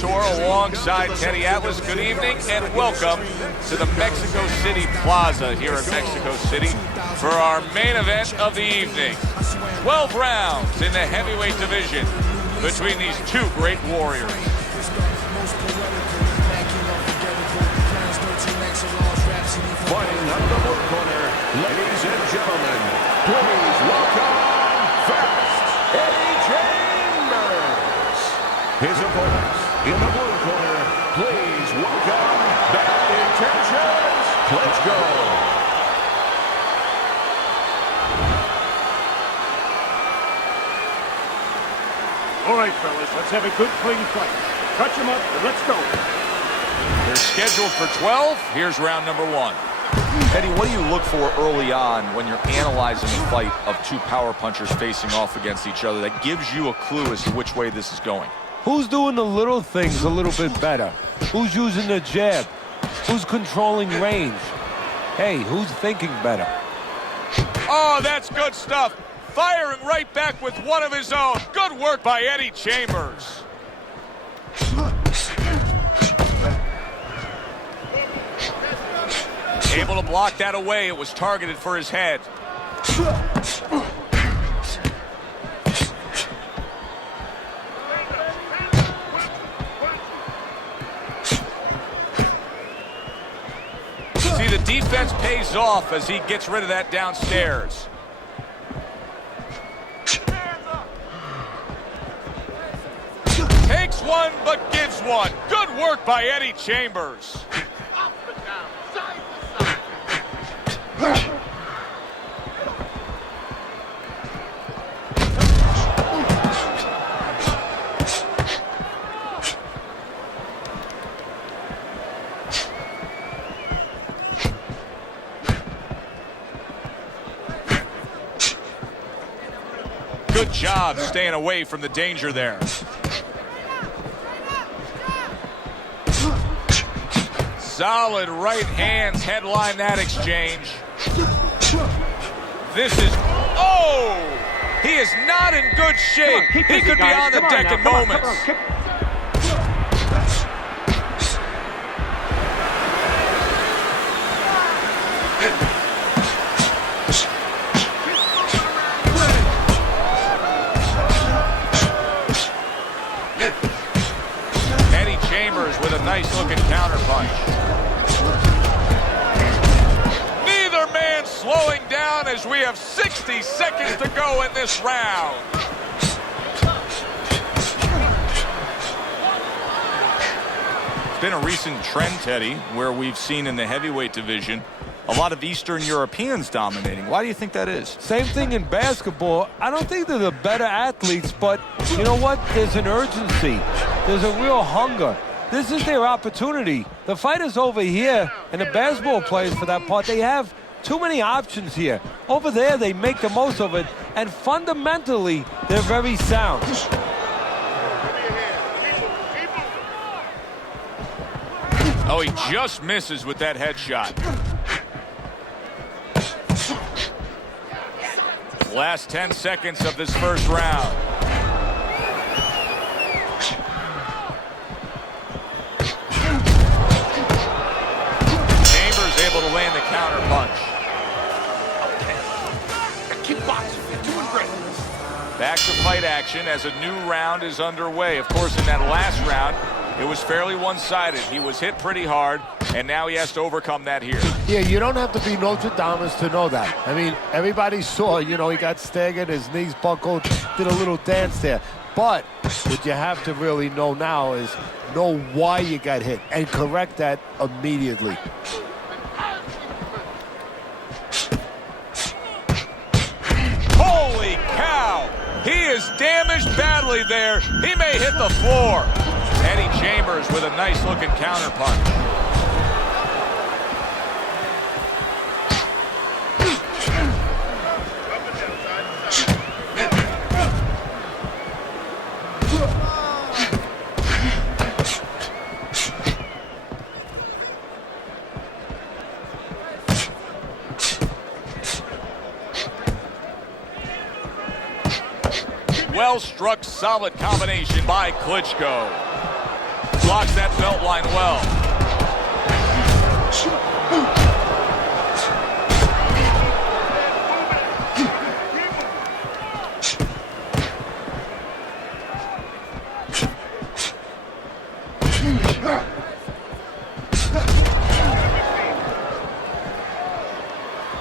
Bellator alongside Teddy Atlas. Good evening and welcome to the Mexico City Plaza here in Mexico City for our main event of the evening. 12 rounds in the heavyweight division between these two great warriors. Fighting out of the blue corner, ladies and gentlemen, please welcome first, Eddie Chambers. His opponents in the blue corner, please welcome Bad Intentions, Klitschko. All right, fellas, let's have a good, clean fight. Touch him up and let's go. They're scheduled for 12. Here's round number 1. Eddie, what do you look for early on when you're analyzing a fight of two power punchers facing off against each other that gives you a clue as to which way this is going? Who's doing the little things a little bit better? Who's using the jab? Who's controlling range? Hey, who's thinking better? Oh, that's good stuff. Firing right back with one of his own. Good work by Eddie Chambers. Able to block that away. It was targeted for his head. See, the defense pays off as he gets rid of that downstairs. Takes one, but gives one. Good work by Eddie Chambers. Good job staying away from the danger there. Solid right hands headline that exchange. This is, oh! He is not in good shape. He could be on the deck in moments. Eddie Chambers with a nice looking counter punch. Slowing down as we have 60 seconds to go in this round. It's been a recent trend, Teddy, where we've seen in the heavyweight division a lot of Eastern Europeans dominating. Why do you think that is? Same thing in basketball. I don't think they're the better athletes, but you know what? There's an urgency. There's a real hunger. This is their opportunity. The fight is over here, and the basketball players, for that part, they have too many options here. Over there, they make the most of it, and fundamentally, they're very sound. Oh, he just misses with that headshot. Last 10 seconds of this first round. Chambers able to land the counter punch. Keep boxing, you're doing great. Back to fight action as a new round is underway. Of course, in that last round, it was fairly one-sided. He was hit pretty hard, and now he has to overcome that here. Yeah, you don't have to be Nostradamus to know that. I mean, everybody saw, you know, he got staggered, his knees buckled, did a little dance there. But what you have to really know now is know why you got hit and correct that immediately. Holy cow! He is damaged badly there. He may hit the floor. Eddie Chambers with a nice-looking counter punch. Well-struck, solid combination by Klitschko. blocks that belt line well.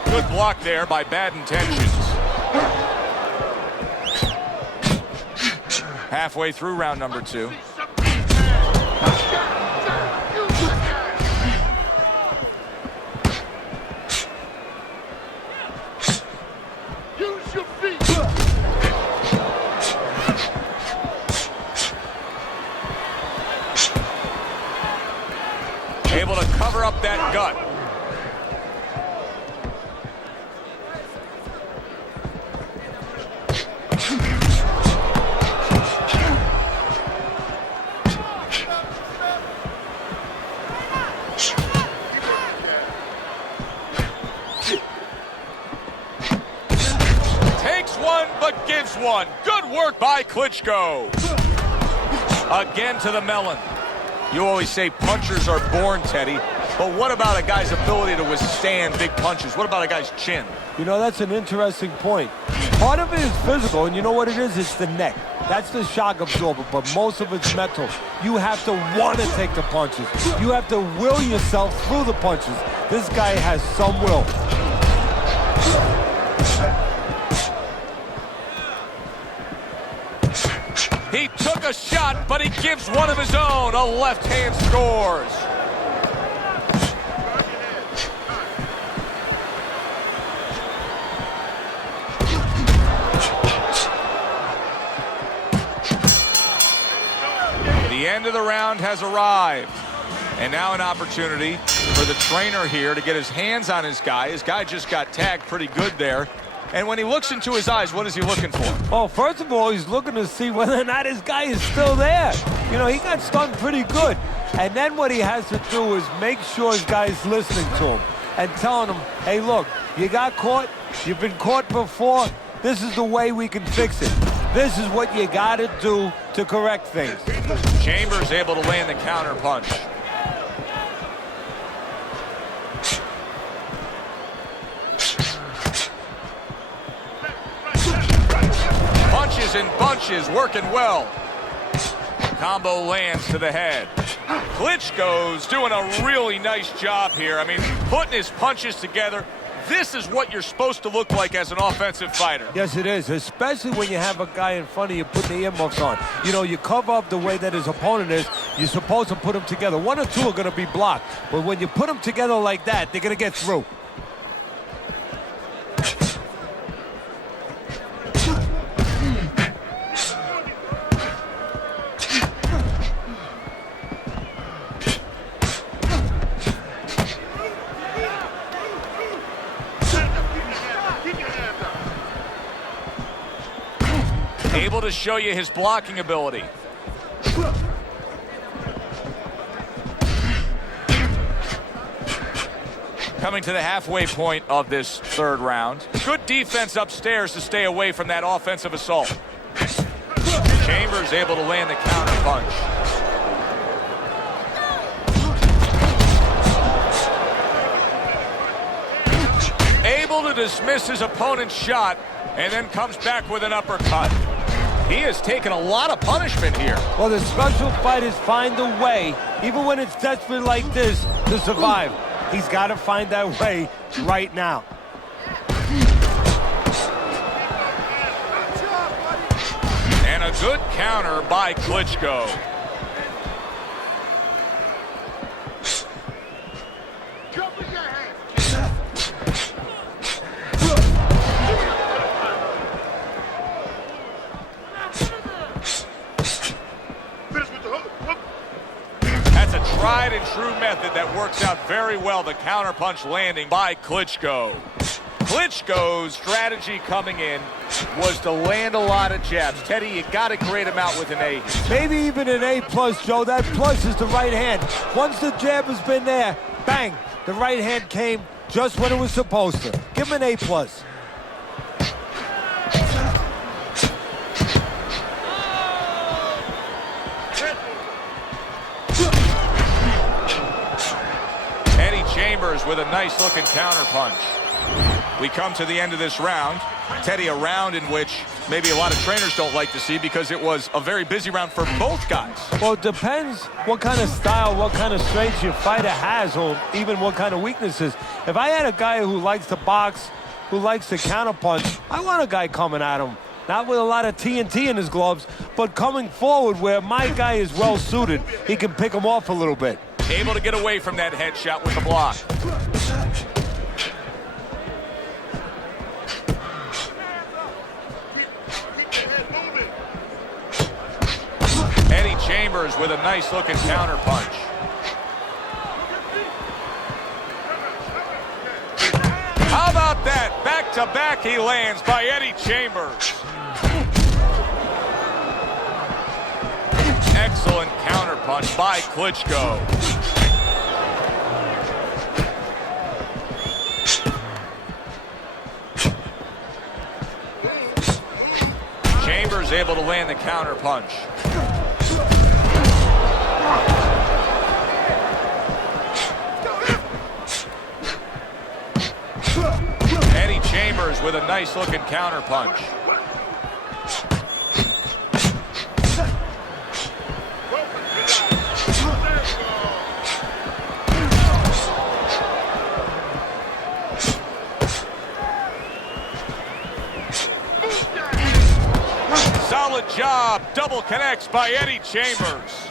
Good block there by Bad Intentions. Halfway through round number 2. Able to cover up that gut. Takes one, but gives one. Good work by Klitschko. Again to the melon. You always say punchers are born, Teddy, but what about a guy's ability to withstand big punches? What about a guy's chin? You know, that's an interesting point. Part of it is physical, and you know what it is? It's the neck. That's the shock absorber, but most of it's mental. You have to want to take the punches. You have to will yourself through the punches. This guy has some will. He took a shot, but he gives one of his own. A left hand scores. The end of the round has arrived. And now an opportunity for the trainer here to get his hands on his guy. His guy just got tagged pretty good there. And when he looks into his eyes, what is he looking for? Oh, first of all, he's looking to see whether or not his guy is still there. You know, he got stunned pretty good. And then what he has to do is make sure his guy's listening to him and telling him, hey, look, you got caught. You've been caught before. This is the way we can fix it. This is what you got to do to correct things. Chambers able to land the counter punch. Punches and bunches, working well. Combo lands to the head. Klitschko's doing a really nice job here. I mean, putting his punches together. This is what you're supposed to look like as an offensive fighter. Yes, it is, especially when you have a guy in front of you putting the earmuffs on. You know, you cover up the way that his opponent is. You're supposed to put them together. One or two are going to be blocked. But when you put them together like that, they're going to get through. Able to show you his blocking ability. Coming to the halfway point of this third round. Good defense upstairs to stay away from that offensive assault. Chambers able to land the counter punch. Able to dismiss his opponent's shot and then comes back with an uppercut. He has taken a lot of punishment here. Well, the special fighters find a way, even when it's desperate like this, to survive. He's got to find that way right now. And a good counter by Klitschko. Tried and true method that works out very well. The counterpunch landing by Klitschko. Klitschko's strategy coming in was to land a lot of jabs. Teddy, you got to grade him out with an A. Maybe even an A+, Joe. That plus is the right hand. Once the jab has been there, bang, the right hand came just when it was supposed to. Give him an A+. Chambers with a nice-looking counterpunch. We come to the end of this round. Teddy, a round in which maybe a lot of trainers don't like to see because it was a very busy round for both guys. Well, it depends what kind of style, what kind of strengths your fighter has, or even what kind of weaknesses. If I had a guy who likes to box, who likes to counterpunch, I want a guy coming at him. Not with a lot of TNT in his gloves, but coming forward where my guy is well-suited. He can pick him off a little bit. Able to get away from that headshot with the block. Eddie Chambers with a nice-looking counterpunch. How about that? Back-to-back he lands by Eddie Chambers. Excellent counterpunch by Klitschko. Chambers able to land the counterpunch. Eddie Chambers with a nice-looking counterpunch. Solid job. Double connects by Eddie Chambers.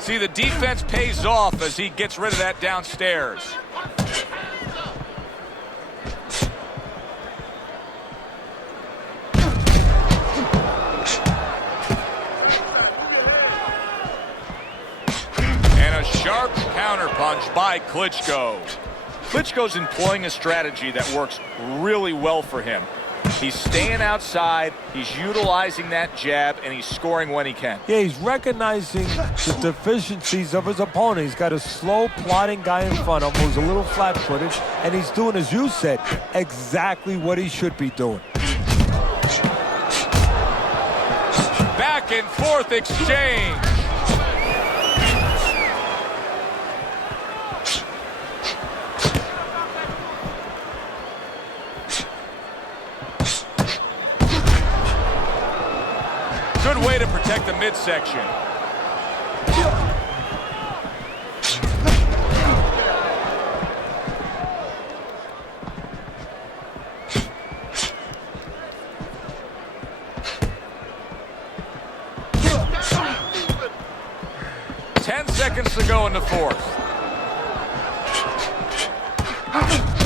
See, the defense pays off as he gets rid of that downstairs. And a sharp counterpunch by Klitschko. Klitschko's employing a strategy that works really well for him. He's staying outside, he's utilizing that jab, and he's scoring when he can. Yeah, he's recognizing the deficiencies of his opponent. He's got a slow, plodding guy in front of him who's a little flat-footed, and he's doing, as you said, exactly what he should be doing. Back and forth exchange. Good way to protect the midsection. Ten seconds to go in the fourth.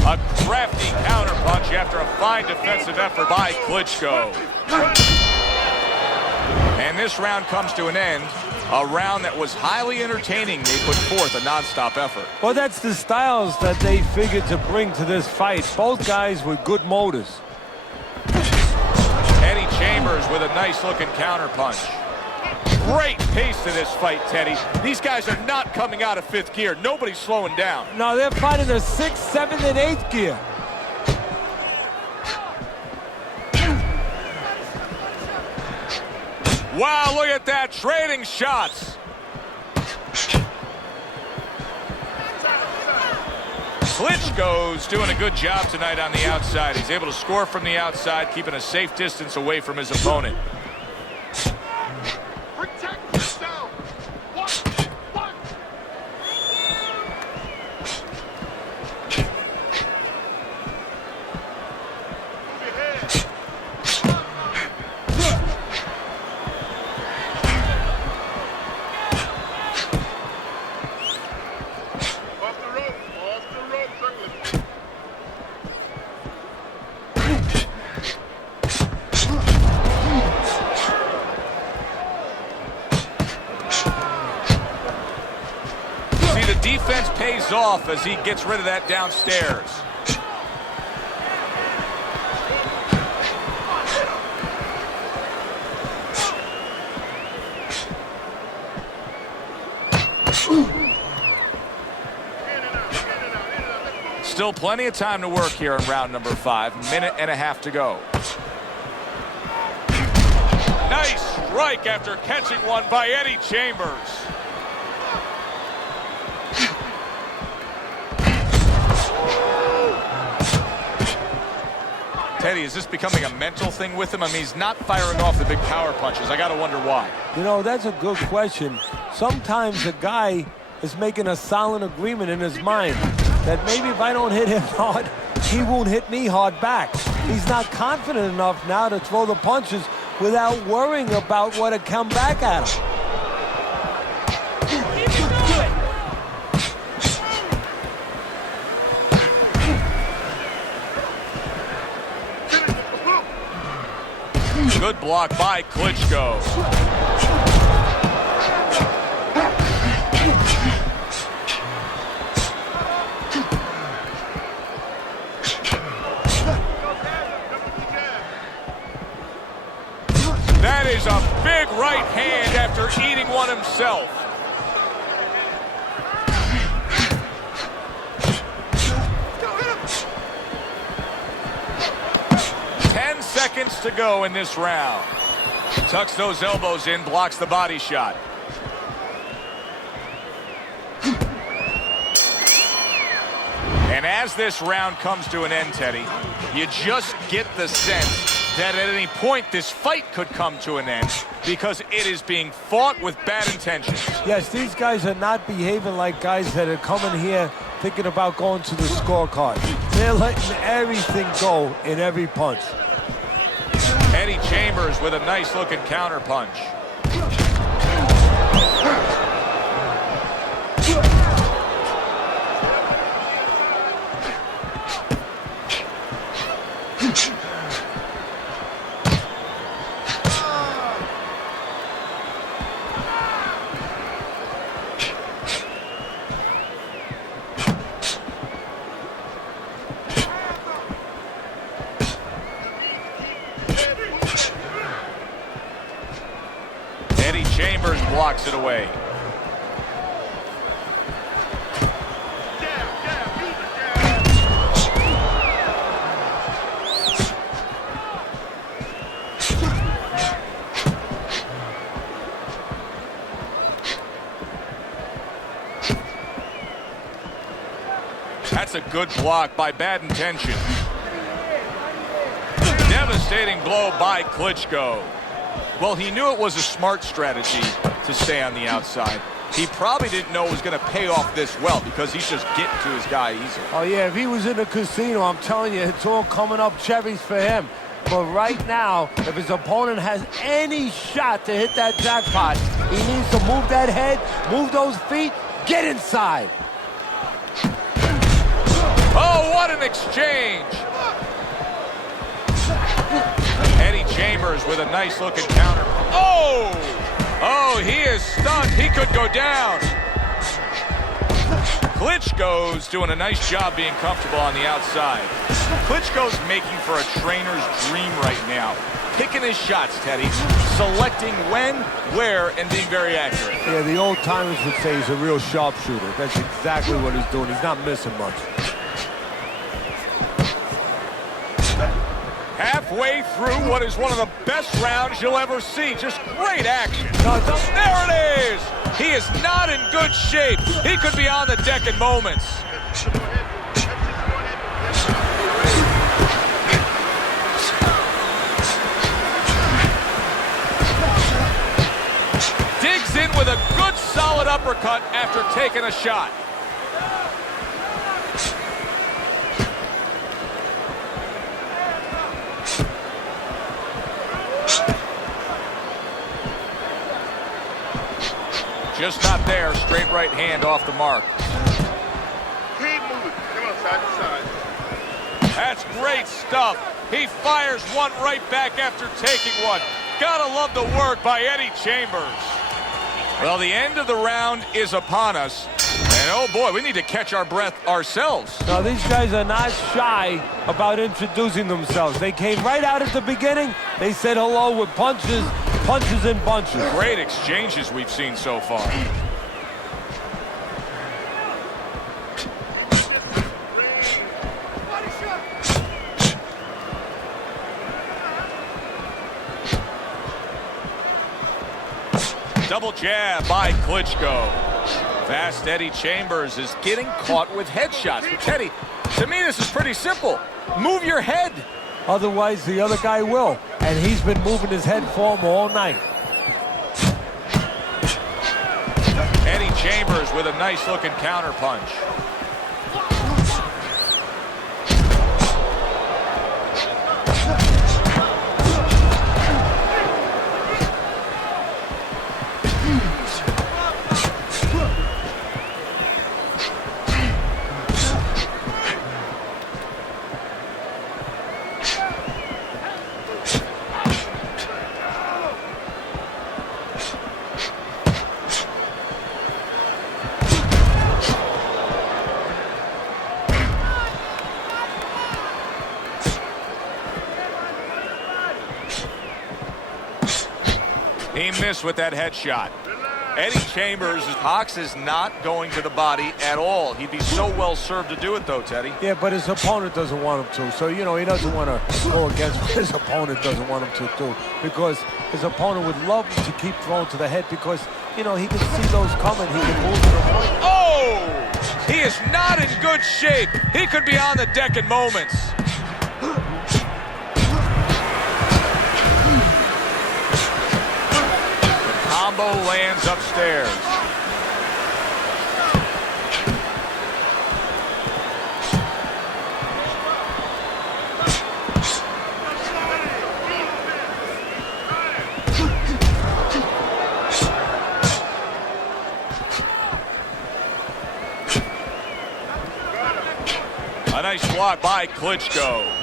A crafty counterpunch after a fine defensive effort by Klitschko. And this round comes to an end. A round that was highly entertaining. They put forth a non-stop effort. Well, that's the styles that they figured to bring to this fight. Both guys with good motors. Eddie Chambers with a nice-looking counterpunch. Great pace to this fight, Teddy. These guys are not coming out of fifth gear. Nobody's slowing down. No, they're fighting a 6th, 7th, and 8th gear. Wow, look at that, trading shots. Klitschko's doing a good job tonight on the outside. He's able to score from the outside, keeping a safe distance away from his opponent. Protect yourself. One. Move your head. Defense pays off as he gets rid of that downstairs. Still plenty of time to work here in round number 5. Minute and a half to go. Nice strike after catching one by Eddie Chambers. Teddy, is this becoming a mental thing with him? I mean, he's not firing off the big power punches. I got to wonder why. You know, that's a good question. Sometimes a guy is making a silent agreement in his mind that maybe if I don't hit him hard, he won't hit me hard back. He's not confident enough now to throw the punches without worrying about what to come back at him. Good block by Klitschko. That is a big right hand after eating one himself. Seconds to go in this round. Tucks those elbows in, blocks the body shot. And as this round comes to an end, Teddy, you just get the sense that at any point this fight could come to an end because it is being fought with bad intentions. Yes, these guys are not behaving like guys that are coming here thinking about going to the scorecard. They're letting everything go in every punch. Eddie Chambers with a nice-looking counter punch. Chambers blocks it away. That's a good block by bad intention. Devastating blow by Klitschko. Well, he knew it was a smart strategy to stay on the outside. He probably didn't know it was going to pay off this well because he's just getting to his guy easily. Oh, yeah, if he was in the casino, I'm telling you, it's all coming up cherries for him. But right now, if his opponent has any shot to hit that jackpot, he needs to move that head, move those feet, get inside. Oh, what an exchange! Eddie Chambers with a nice-looking counter. Oh! Oh, he is stunned. He could go down. Klitschko's doing a nice job being comfortable on the outside. Klitschko's making for a trainer's dream right now. Picking his shots, Teddy. Selecting when, where, and being very accurate. Yeah, the old-timers would say he's a real sharpshooter. That's exactly what he's doing. He's not missing much. Halfway through what is one of the best rounds you'll ever see. Just great action. There it is. He is not in good shape. He could be on the deck in moments. Digs in with a good solid uppercut after taking a shot. Just not there. Straight right hand off the mark. Keep moving. Come on, side to side. That's great stuff. He fires one right back after taking one. Gotta love the work by Eddie Chambers. Well, the end of the round is upon us. And oh boy, we need to catch our breath ourselves. Now, these guys are not shy about introducing themselves. They came right out at the beginning. They said hello with punches and bunches. Great exchanges we've seen so far. Double jab by Klitschko. Fast Eddie Chambers is getting caught with headshots. But Teddy, To me, this is pretty simple. Move your head. Otherwise, the other guy will. And he's been moving his head for him all night. Eddie Chambers with a nice-looking counterpunch. He missed with that headshot. Eddie Chambers' box is not going to the body at all. He'd be so well served to do it, though, Teddy. Yeah, but his opponent doesn't want him to. So, you know, he doesn't want to go against what his opponent doesn't want him to do. Because his opponent would love him to keep throwing to the head because, you know, he can see those coming. He can move to the point. Oh! He is not in good shape. He could be on the deck in moments. Combo lands upstairs. A nice block by Klitschko.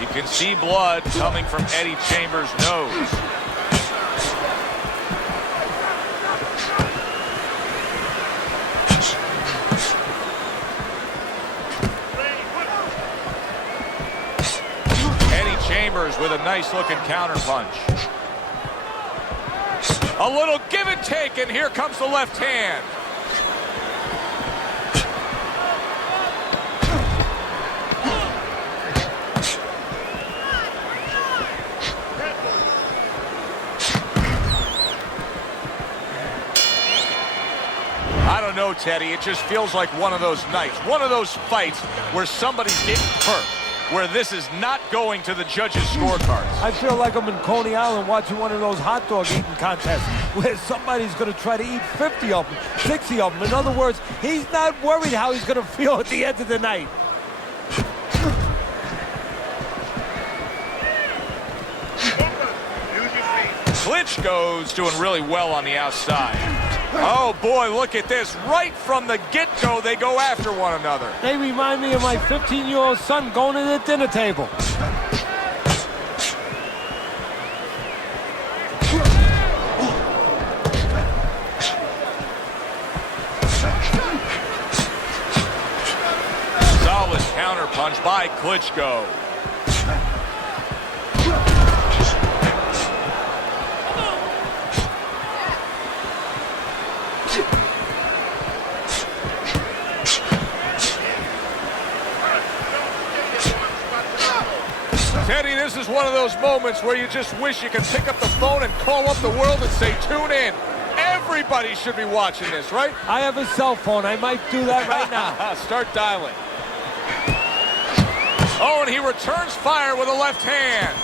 You can see blood coming from Eddie Chambers' nose. Eddie Chambers with a nice-looking counterpunch. A little give and take, and here comes the left hand. I don't know, Teddy. It just feels like one of those nights, one of those fights where somebody's getting hurt, where this is not going to the judges' scorecards. I feel like I'm in Coney Island watching one of those hot dog eating contests where somebody's going to try to eat 50 of them, 60 of them. In other words, he's not worried how he's going to feel at the end of the night. Klitschko's doing really well on the outside. Oh, boy, look at this. Right from the get-go, they go after one another. They remind me of my 15-year-old son going to the dinner table. Solid counterpunch by Klitschko. Teddy, this is one of those moments where you just wish you could pick up the phone and call up the world and say, tune in. Everybody should be watching this, right? I have a cell phone. I might do that right now. Start dialing. Oh, and he returns fire with a left hand.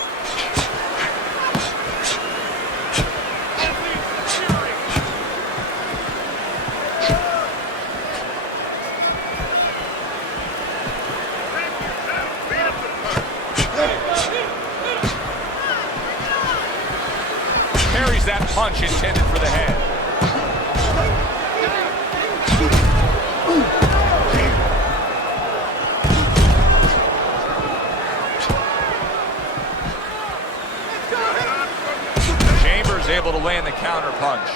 Carries that punch intended for the head. Chambers able to land the counter punch.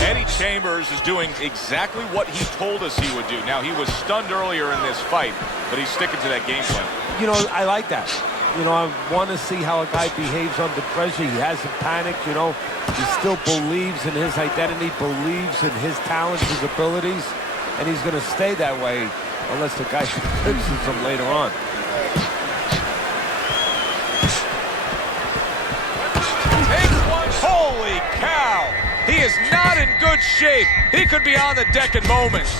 Eddie Chambers is doing exactly what he told us he would do. Now, he was stunned earlier in this fight, but he's sticking to that game plan. You know, I like that. You know, I want to see how a guy behaves under pressure. He hasn't panicked, you know. He still believes in his identity, believes in his talents, his abilities, and he's going to stay that way unless the guy convinces him later on. Takes one. Holy cow! He is not in good shape. He could be on the deck in moments.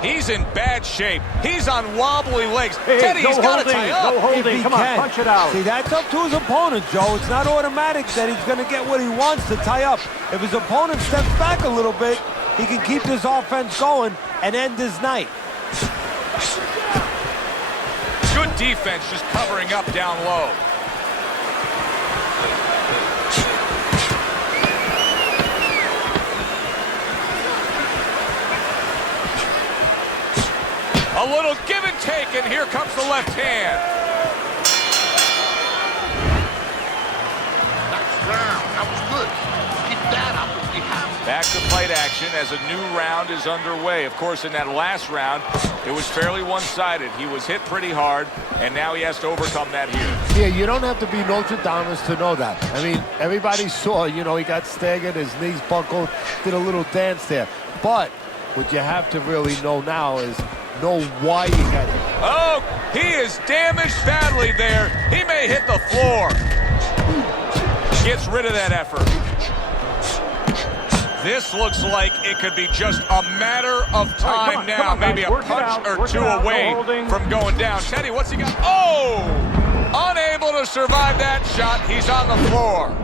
He's in bad shape. He's on wobbly legs. Teddy, he's got to tie up. No holding. Come on, punch it out. See, that's up to his opponent, Joe. It's not automatic that he's going to get what he wants to tie up. If his opponent steps back a little bit, he can keep this offense going and end his night. Good defense just covering up down low. A little give and take, and here comes the left hand. Nice round. That was good. Keep that up if you have. Back to fight action as a new round is underway. Of course, in that last round, it was fairly one-sided. He was hit pretty hard, and now he has to overcome that here. Yeah, you don't have to be Notre Dame to know that. I mean, everybody saw, you know, he got staggered, his knees buckled, did a little dance there. But what you have to really know now is know why you got hit. Oh, he is damaged badly there. He may hit the floor. Gets rid of that effort. This looks like it could be just a matter of time now. Maybe a punch or two away from going down. Teddy, what's he got? Oh! Unable to survive that shot. He's on the floor.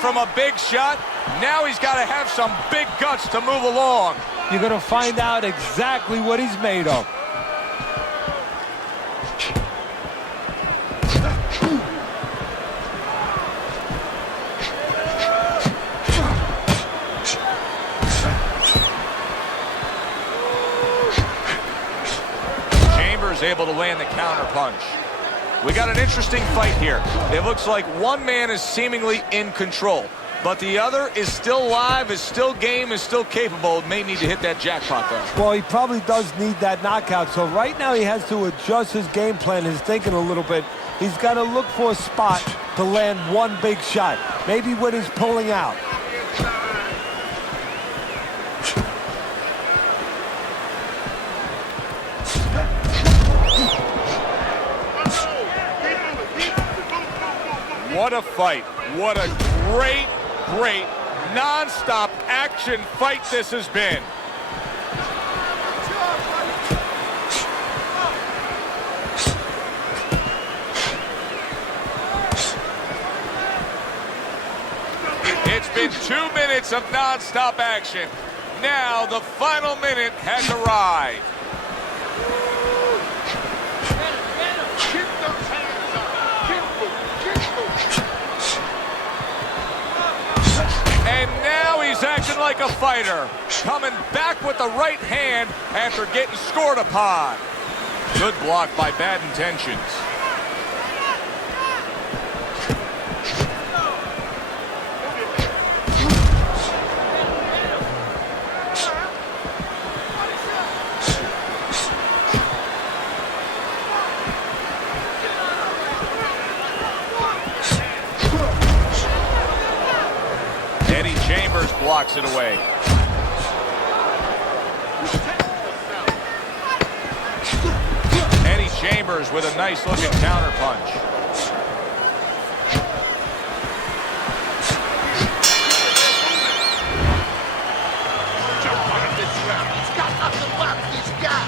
From a big shot, now he's got to have some big guts to move along. You're going to find out exactly what he's made of. Chambers able to land the counter punch. We got an interesting fight here. It looks like one man is seemingly in control, but the other is still live, is still game, is still capable. May need to hit that jackpot, though. Well, he probably does need that knockout. So right now he has to adjust his game plan, his thinking a little bit. He's got to look for a spot to land one big shot. Maybe when he's pulling out. What a fight. What a great, great, non-stop action fight this has been. It's been 2 minutes of non-stop action. Now the final minute has arrived. And now he's acting like a fighter, coming back with the right hand after getting scored upon. Good block by Bad Intentions. Chambers blocks it away. Eddie Chambers with a nice looking counter punch. Jump on this round. He's got nothing left. He's got.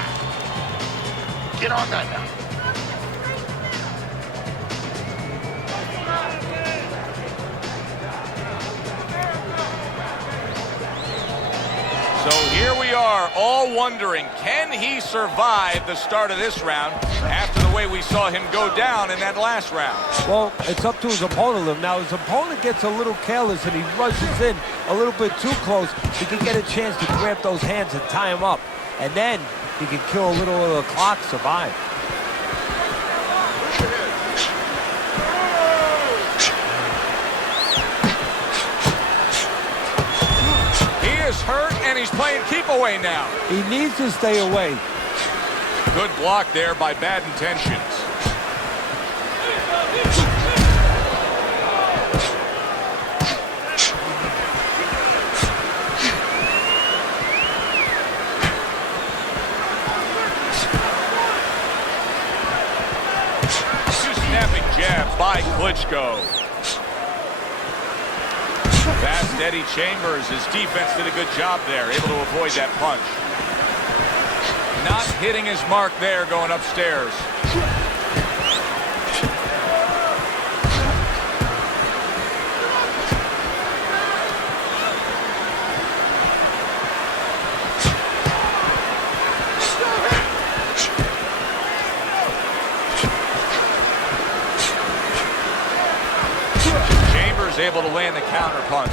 Get on that now. So here we are, all wondering, can he survive the start of this round after the way we saw him go down in that last round? Well, it's up to his opponent. Now, his opponent gets a little careless and he rushes in a little bit too close. He can get a chance to grab those hands and tie him up. And then he can kill a little of the clock, survive. Hurt, and he's playing keep away now. He needs to stay away. Good block there by Bad Intentions. by Klitschko. Fast Eddie Chambers. His defense did a good job there, able to avoid that punch. Not hitting his mark there, going upstairs. Able to land the counter punch.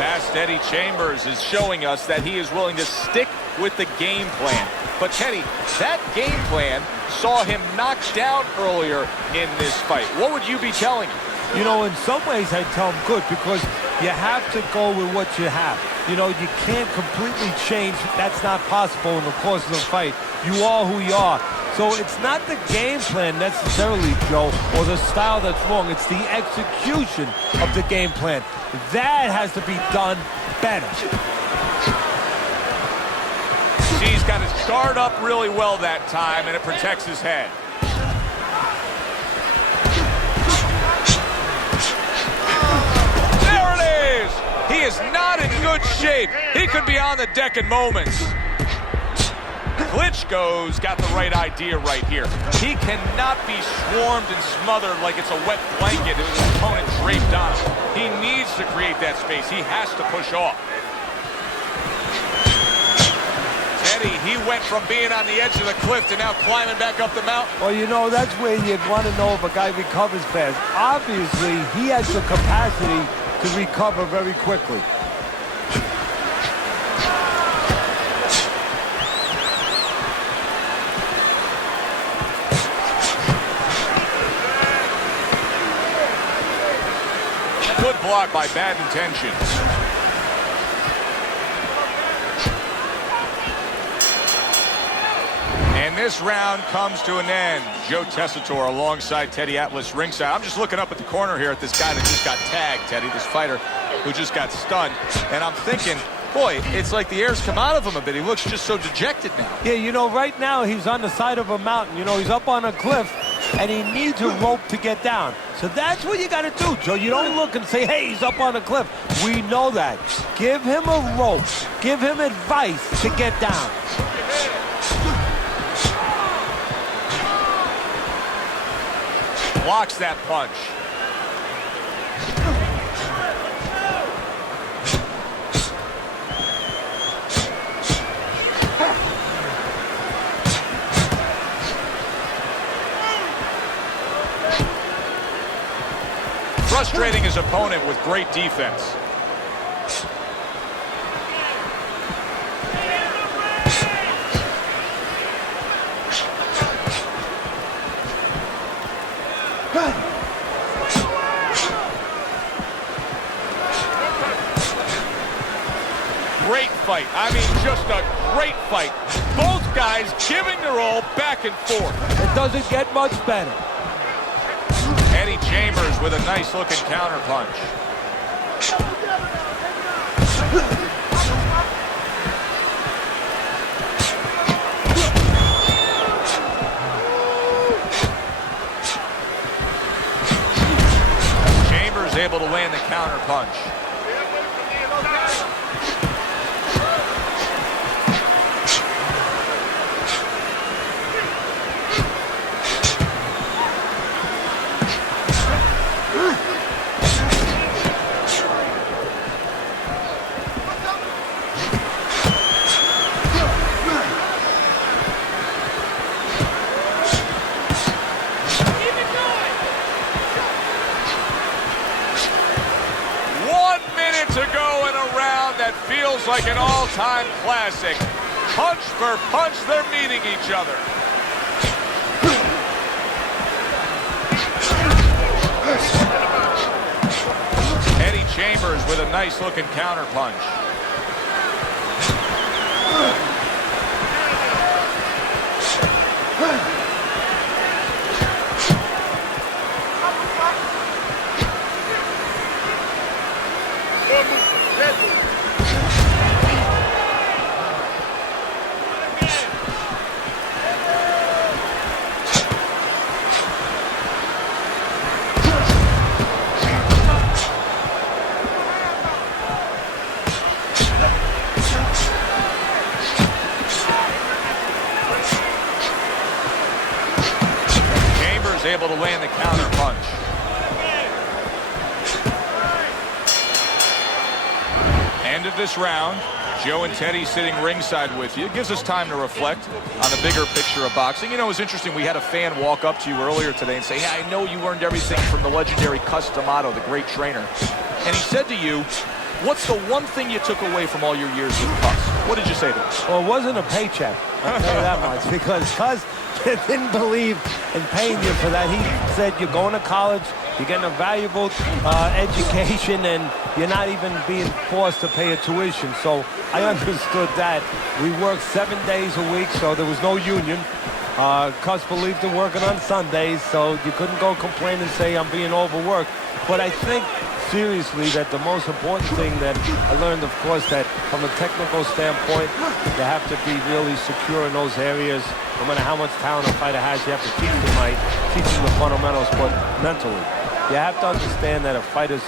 Fast Eddie Chambers is showing us that he is willing to stick with the game plan. But Teddy, that game plan saw him knocked down earlier in this fight. What would you be telling him? You know, in some ways I'd tell him good, because you have to go with what you have. You know, you can't completely change. That's not possible in the course of the fight. You are who you are. So it's not the game plan necessarily, Joe, or the style that's wrong. It's the execution of the game plan. That has to be done better. See, he's got his guard up really well that time, and it protects his head. There it is! He is not in good shape. He could be on the deck in moments. Klitschko's got the right idea right here. He cannot be swarmed and smothered like it's a wet blanket with his opponent draped on him. He needs to create that space. He has to push off. Teddy, he went from being on the edge of the cliff to now climbing back up the mountain. Well, you know, that's where you want to know if a guy recovers fast. Obviously, he has the capacity to recover very quickly. Good block by Bad Intentions. And this round comes to an end. Joe Tessitore alongside Teddy Atlas ringside. I'm just looking up at the corner here at this guy that just got tagged, Teddy, this fighter who just got stunned. And I'm thinking, boy, it's like the air's come out of him a bit. He looks just so dejected now. Yeah, you know, right now he's on the side of a mountain. You know, he's up on a cliff, and he needs a rope to get down. So that's what you got to do, Joe. You don't look and say, hey, he's up on a cliff. We know that. Give him a rope. Give him advice to get down. Blocks that punch. Frustrating his opponent with great defense. Great fight. I mean, just a great fight. Both guys giving their all back and forth. It doesn't get much better. Eddie Chambers with a nice looking counter punch. Chambers able to land the counter punch. Feels like an all-time classic. Punch for punch, they're meeting each other. Eddie Chambers with a nice-looking counter punch. will land the counter punch. End of this round. Joe and Teddy sitting ringside with you. It gives us time to reflect on the bigger picture of boxing. You know, it was interesting. We had a fan walk up to you earlier today and say, hey, I know you learned everything from the legendary Cus D'Amato, the great trainer. And he said to you, what's the one thing you took away from all your years with Cus? What did you say to him? Well, it wasn't a paycheck, I'll tell you that much, because Cus didn't believe in paying you for that. He said you're going to college, you're getting a valuable education, and you're not even being forced to pay a tuition. So I understood that. We worked 7 days a week, so there was no union. Cus believed in working on Sundays, so you couldn't go complain and say I'm being overworked. But I think seriously that the most important thing that I learned, of course, that from a technical standpoint, you have to be really secure in those areas. No matter how much talent a fighter has, you have to teach them the fundamentals, but mentally. You have to understand that a fighter's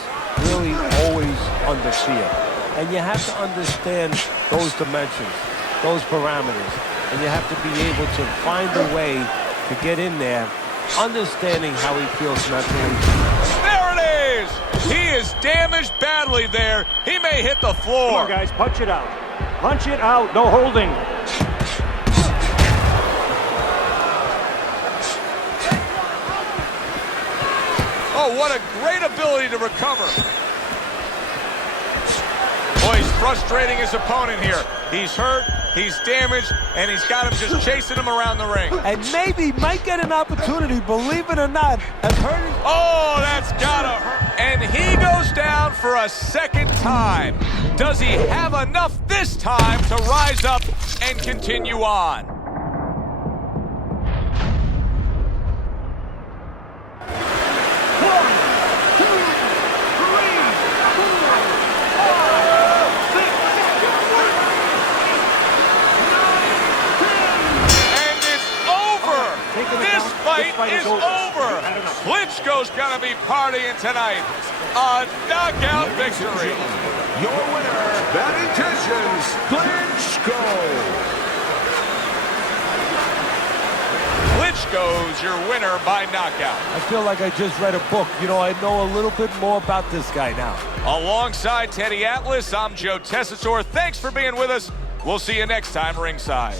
really always under fear. And you have to understand those dimensions, those parameters. And you have to be able to find a way to get in there, understanding how he feels mentally. There it is! He is damaged badly there. He may hit the floor. Come on, guys, punch it out. Punch it out, no holding. Oh, what a great ability to recover. Boy, he's frustrating his opponent here. He's hurt, he's damaged, and he's got him just chasing him around the ring. And maybe might get an opportunity, believe it or not, as hurt as... Oh, that's gotta hurt. And he goes down for a second time. Does he have enough this time to rise up and continue on? Fight is over. Klitschko's gonna be partying tonight. A knockout victory. Your winner, batting decisions, Klitschko. Klitschko's your winner by knockout. I feel like I just read a book. You know, I know a little bit more about this guy now. Alongside Teddy Atlas, I'm Joe Tessitore. Thanks for being with us. We'll see you next time ringside.